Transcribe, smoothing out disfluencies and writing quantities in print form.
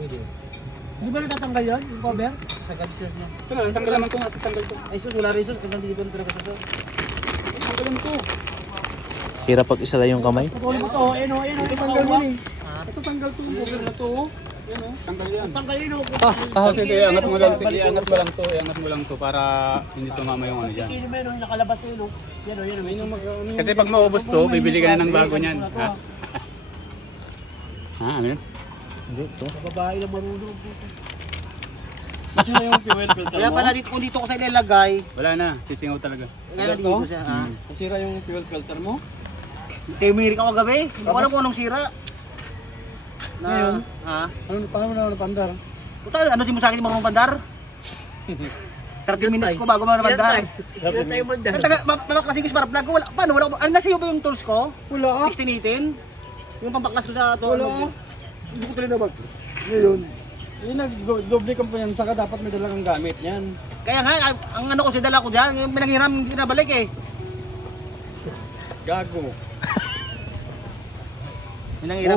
Pwede. Hindi ba natatanggal yun, yung cover? Sagad sir niya. Ito na, tanggal naman ito. Tanggal ito. Ay sus, wala rin sus. Kaya dito na talaga ito. Tanggalin ito. Hirap pag isa lang yung kamay. Patuloy mo to, ayun o, ayun o. Ito tanggal yan eh. Ito tanggal ito. Cover na ito. Yan o. Tanggal yan. Tanggal yun o. Kasi iangat mo lang, iangat mo lang to, iangat mo lang to para hindi tumama yung ano dyan. Kilo mo yun o, nakalabas yun o. Yan o, yan o. Kasi pag maubos to, bibili ka na ng bago niyan. Ha? Ha? Ano yun? Hindi, ito. Babae lang marunong. Sino yung fuel filter Kaya mo? pala dito, kung dito ko sa ilalagay, Wala na, sisingaw talaga. kaya dito siya. Nasira yung fuel filter mo? Kaya umirik ako gabi. Hindi ko alam kung anong sira. Ngayon? Ha? Paano mo na napandar? Puta, ano din mo sa akin marunong bandar? 30 minutes ko bago mandar. Ilan tayo mandar? Mamaklasing ko sa para vlog ko. Paano? Wala ko. Ano nasa iyo ba yung tools ko? Wala 1618? Yung pampaklas ko sa to. Wala. Hindi ko pala nabag. Ngayon, yung nag-doble kampanyansa ka, dapat may dalang gamit yan. Kaya nga, ang ano ko, dala ko dyan, yung pinanghiram, hindi nabalik eh. Gago. Pinanghiram.